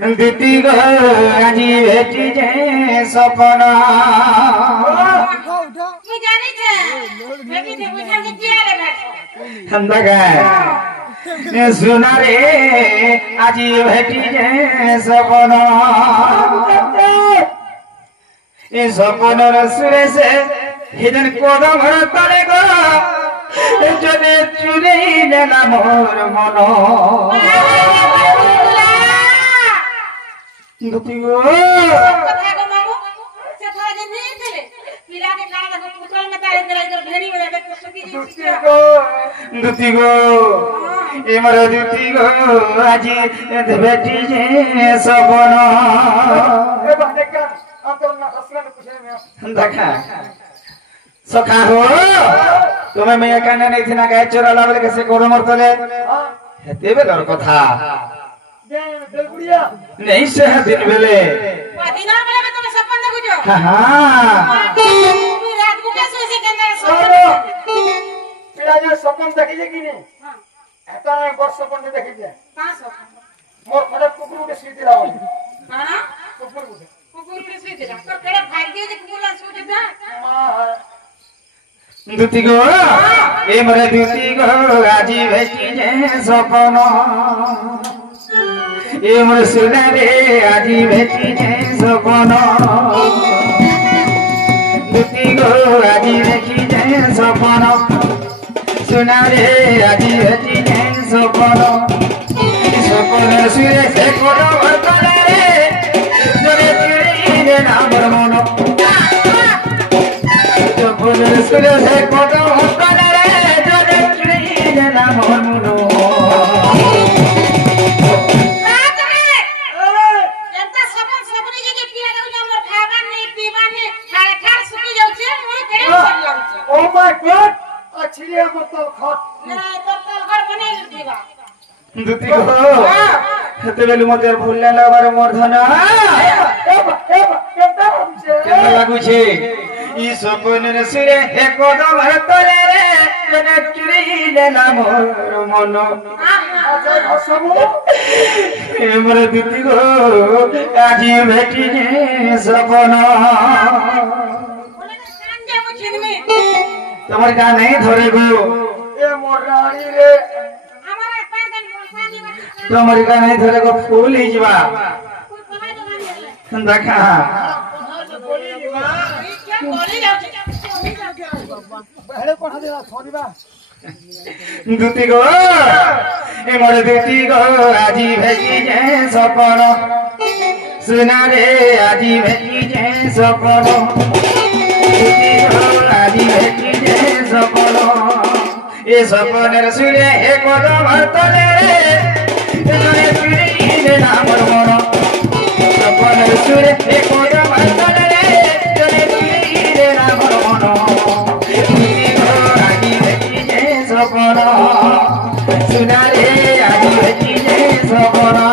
दीदी गो আজি भेटी जे सपना सुना रे আজি भेटी जे सपना ए सपनर सुरे से हिदन कोदम तले गो जने चुरे नेला मोर मन दुती गो कथा को मामू से थोड़ा दिन नहीं चले पीला के काला को पुतल में तारे तेरे जो ढेरी में जाके सकी दुती गो ए मोर दुती गो আজি भेटी जे सपना ए बाटे का अंतरना असला में पूछे में देखा सखा हो तुम्हें मैं कहने नहीं थी ना गाय चोरा लावले कैसे कोरो मरतले हेते बेलर कथा नहीं से दिन बेले दिनर बेले में तुम सपन देखो जो हां रात को कैसे से के अंदर सपन पिला जो सपन देखि जे कि नहीं हां एता वर्ष सपन देखि जे कहां सपन मोर खड़े कुकुर के सीधी लाओ हां कुकुर के सीधी ला तो केड़ा भाग्य जे कुकुर सूझ जा दुती गो ए मरे दुती गो আজি भेटी जे सपना ए मोर सुना रे আজি भेटी जे सपना दुती गो আজি भेटी जे सपना सुना रे আজি भेटी जे सपना सपना सुरे से कोरो भरतले जरे तिरे नाम मन सपना सुरे से कोरो भरतले जरे तिरे नाम मन Oh my God! अच्छी मतलब खत नहीं तो घर बने दीवा दुती गो हेते बेलु मते भूल लेला बार मोर धन केना लागु छे ई सपन रे सिरे एक कदम हतले रे जने चुरी लेला मोर मन अजय हसमु ए मोर दुती गो আজি भेटी जे सपना तुम्हारे का नहीं धरे गो ए मोर रानी रे हमारा पैदल बोलसानी वाली तुम्हारे का नहीं धरे गो फूल ही जवा देखा क्या बोली जाओ पहले कोठा देला छोड़ीबा दुती गो ए मोर दुती गो আজি भेटी जे सपना सुना रे আজি भेटी जे सपना दुती गो আজি भेटी जे सपना ए सपनेर सुरे हे कदम तले रे जने पिड़ी नाम मन सपनेर सुरे हे कदम तले रे जने पिड़ी नाम मन दुती गो আজি भेटी जे सपना सुना रे আজি भेटी जे सपना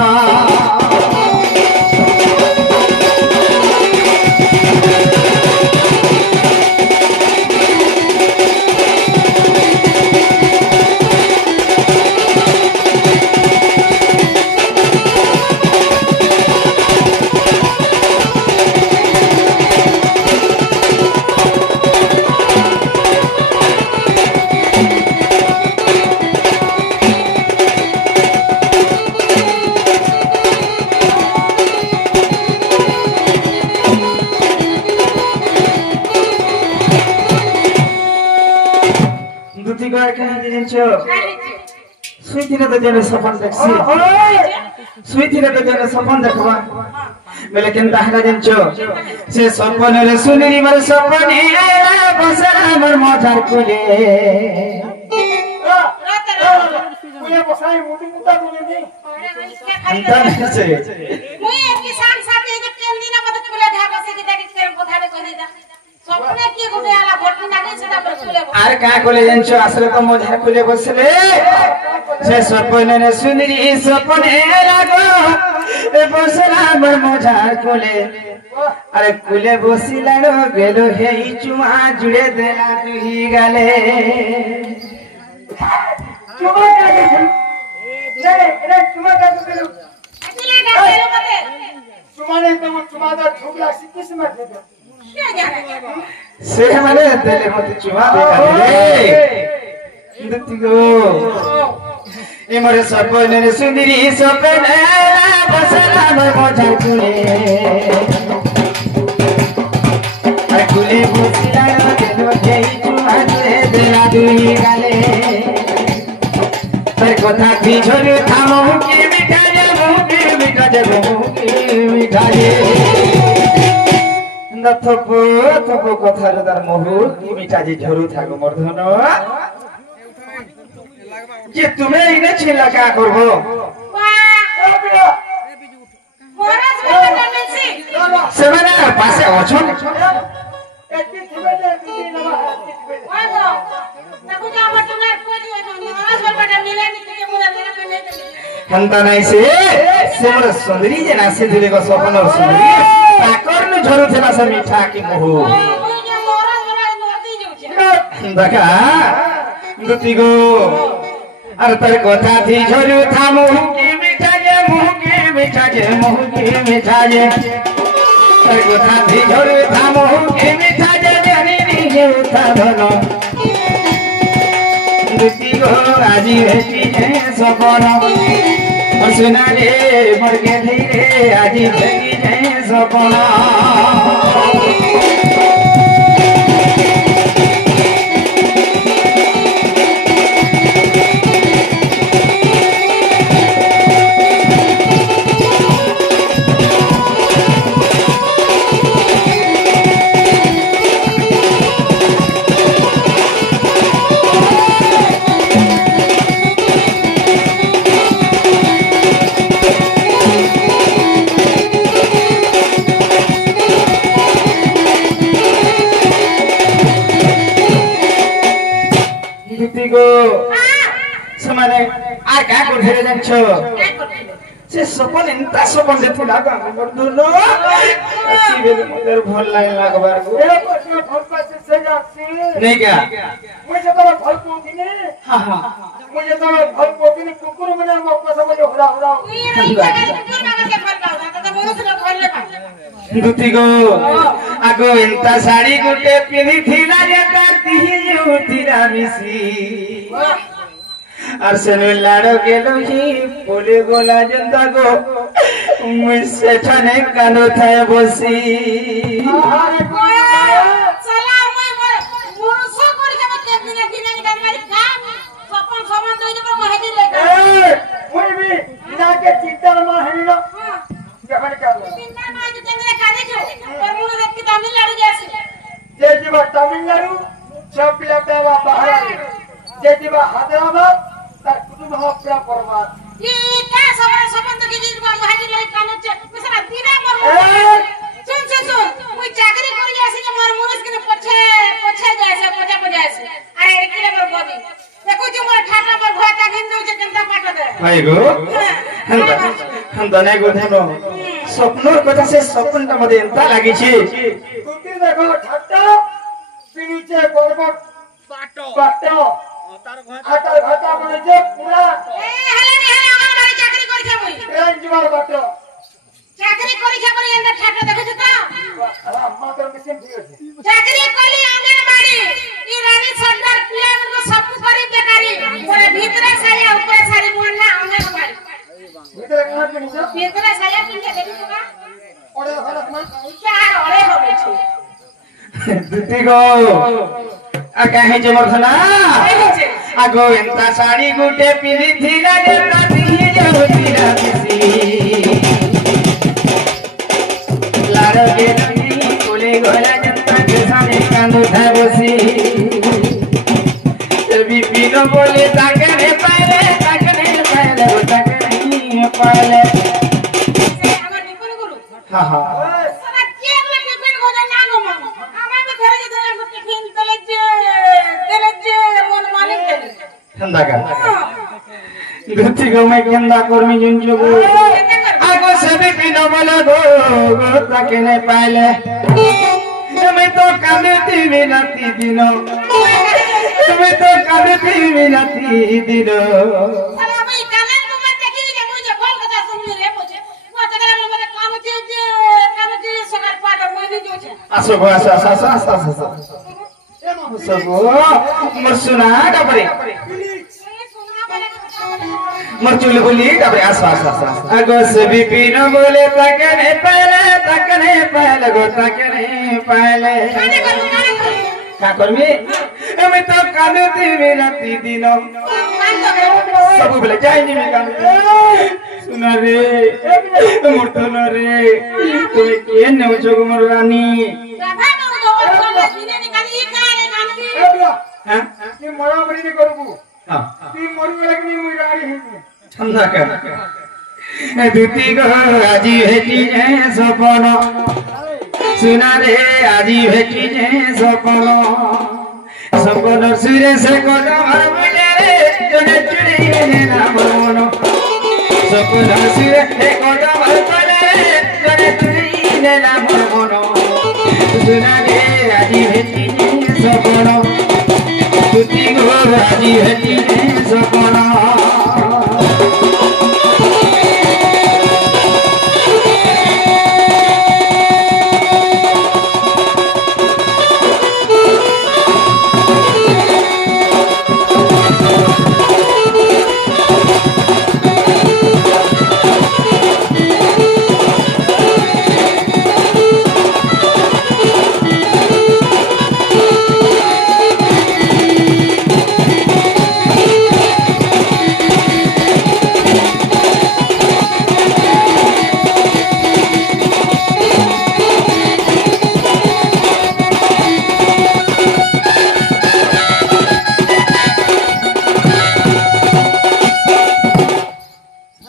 दुती गो कह दिनछो सुइथिले त जने सपन देखसी सुइथिले त जने सपन देखबा बेले केनता हला दिनछो से सपन रे सुनरी मर सपने बसरा मर मजार कुले कुले बसाई मुटी मुता कुले नहीं अंता से मुई एक किसान साथी जे तेल दिना मत कुले ढाबा से दिदा के तेल कोठारे चली जा सपने की गुटे आला भोट ना नहीं सेटा बसले आर का कोले जंचो आसले तो मजार कुले बसले से सपन रे सुनरी सपने लागो ए बसरा मर मजार कुले अरे कुले बसिलारो गेलो हेई चुमा जुड़े देला तुही गाले चुमा का दे रे रे चुमा का दे तुम्हारे तुम तुम्हारा झूला किस में दे दो क्या जाने से माने देले मत चुमा दे दुतिगो ए मोरे सपने सुंदरी सपने बसला में मजा कुले अरे कुले बुसिया देलो जेई चुमा दे देला दुई गाले तर कथा बिछोर थामो के मिठा जे मिठा जे थपो थपो कथार तार महु मिठा जे झरु थागो मर्धन जे तुमे इने छिला का करबो महाराज बोलने से सेमना पासे अछन एती थिबे दे दी नवा आगो ताकू जा बटुना कोनी होय महाराज बोलबा मिले नि के मुदा देना में नहीं हंता नाही से मोर सुंदरी जे नासे दिले को सपन सुंदरी ताकर न झरु थेला से मिठा की महु मुझे महाराज बोला नदी जाउछे देखा दुतिगो अरे तर कथा थी झरु था महु की मिठा जे महु की मिठा जे महु की मिठा जे तर कथा थी झरु था महु की मिठा जे जनी नी जे उठा धनो दुतिगो आजी भेटी जे सपन सुना रे मरके धीरे आजी भेटी जे सपन समाने आ का कर जान्छो से सपन इंता सपन देथुला का मर्दुनो अति बेले मगर भल लाग लागबार को ए प्रश्न फल पासे से जासी नहीं क्या मुझे तो फल पोकिने हां हां मुझे तो फल पोकिने कुकुर मने मप्पा सब जो हुरा हुरा ये कुकुर मांगे के फल पाउता तो मनुष्य लोग फल ले पा दुती गो आगो इंता साड़ी गुटे पिनी थिला जता तिही उठिरा मिसी अरसने लाडो गेलो ही बोले गोला जंदा गो मुझसे ठने कानो थाए बसी अरे चला मैं मनुष्य कर के मत बिना बिना निकाल मारी काम सपन समान तो इने पर महदी लेगा ए कोई भी ना के चिंता में हेलो जबन कर लो बिना मारी के मेरे काले जो पर मुझे देख के तमिलनाडु जैसे जे जीवा तमिलनाडु सब पिला बाहर जे जीवा हैदराबाद तार कुटुंब हो पूरा बर्बाद ये क्या सपन तो की पर महदी ले कानो मिसरा दिना मर सुन मैं चाकरी कर आसी के मोर मुरस के पछे जायसे पछे जायसे अरे एक किलो पर बोदी देखो जो मोर ठाटा पर घोटा घिन दउ जे जनता पाट दे भाई गो हम दने गो धेनो स्वप्नर कथा से स्वप्न ता मते एंता लागी छी कुटी देखो ठाटा नीचे पर्वत बाटो तार घाटा बने जे पूरा ए हले ने अंगनवाड़ी चाकरी करी छे मुई ट्रेन जीवार बाटो चाकरी करी छे पर एंदा ठाटा देखो छ त अम्मा तो मिशन ठीक है चाकरी कली अंगनवाड़ी ई रानी सरदार प्लेन को सब करी बेकारी पूरे भीतर साया ऊपर सारी मोड़ना अंगनवाड़ी भीतर कहां पे नीचे भीतर साया पिन के देखो का ओरे फरक में क्या ओरे हो गई छे दुती गो आ काहे जे मरथना आगो एंता साड़ी गुटे पिनी थिला जता तिही उठिरा मिसी लाडो गेलो ही बोले गोला जंता के साने कानो थाए बसी बिपिनो बोले ताकने पाले पाले हमर निपुण गुरु हां हां साला के ले टिफिन को ना गो मम हमें भी घर के तरह टिफिन देले जे मन मालिक देले ठंडा का दुती गो मैं केंदा कर्मी जुंजो गो आगो सभी पिनो बोले गो ताकने पाले मैं तो कांदती विनती दिनो मैं तो कांदती विनती दिनो साला भाई कानन को मत देखी जे मुझे फोन करता सुन रे मुझे वो तकरा में काम छे जे আসো গো আসো আসো আসো আসো আসো আসো আসো গো মোর সোনা তারপরে মোর চুল বলি তারপরে আসো আসো আসো আগো সে বিপিন বলে তাকনে পালে গো তাকনে পালে কা করবি আমি তো কাঁদুতিবি রাতি দিন ସବୁବେଳେ ଯାଇନି ମେ କାମ ସୁନା ରେ ମୋର ଧନ ରେ ତୁମେ କିଏ ନେଉଛ ଗো ମୋର ରାନୀ ତୁ ମରାମରି କରବୁ ତୁ ମରିଗଲେ କି ମୁଁ ରାଣୀ ହେବି ঠান্ডা কর দুতি গো আজি ভেটি যে সপন সুনা রে আজি ভেটি যে সপন সপন সুরে সে কোন মার বলে জনে চুরি না মন সপন সুরে সে কোন মার বলে জনে চুরি না মন সুনা রে আজি ভেটি যে সপন দুতি গো আজি ভেটি যে সপন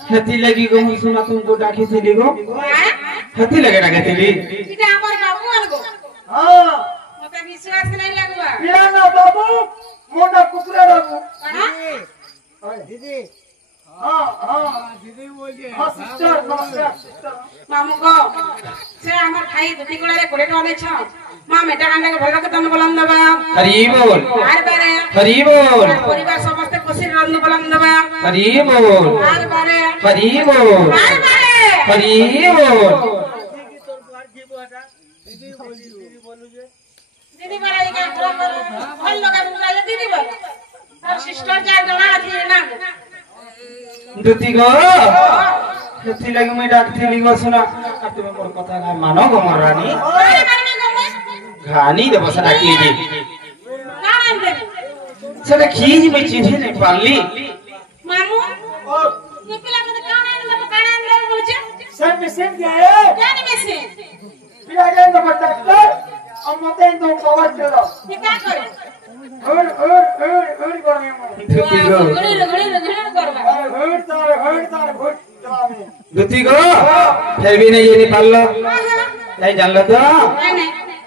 हती लगी गो सुना तुमको डाकी थी गो हती लगे डाके थी এটা আমার বাবু আনগো হ্যাঁ মতে বিশ্বাস নাই লাগবা পিয়া না বাবু মোটা কুকুরা বাবু দিদি হ্যাঁ হ্যাঁ দিদি বলছে হ্যাঁ সিস্টার নমস্কার মামু গো সে আমার ভাই দুটি গোড়ারে করে টনেছ মা মেটা কান্ডাকে ভালো করে তন্ন বলাম দেবা हरी बोल আর বারে हरी बोल পরিবার সমস্ত খুশি রন্ধ বলাম দেবা हरी बोल আর বারে हरी बोल আর বারে हरी बोल দিদি বলা এই কাম করো ভাল লাগা বুঝা দিদি বল আর সিস্টার চার জন আছে না दुती गो हती लगी मैं डाक थी गो सुना अब तुम मोर कथा ना मानो गो मोर रानी আরে মানে গো घानी दे बस डाकी जी না আনবে सदा खीज में चिन्ह नहीं पाली মামু ও ये पिला को काना आने तो काना आने बोलছে सर मिशन क्या है জানি মেসে पिया के नंबर डॉक्टर अब मते तो कवर करो ये का করে हर करने में दुती गो ঘুরে করবা हर तार भूत चलावे दुती गो फिर भी नहीं ये नहीं पालो হ্যাঁ नहीं जान लो तो হ্যাঁ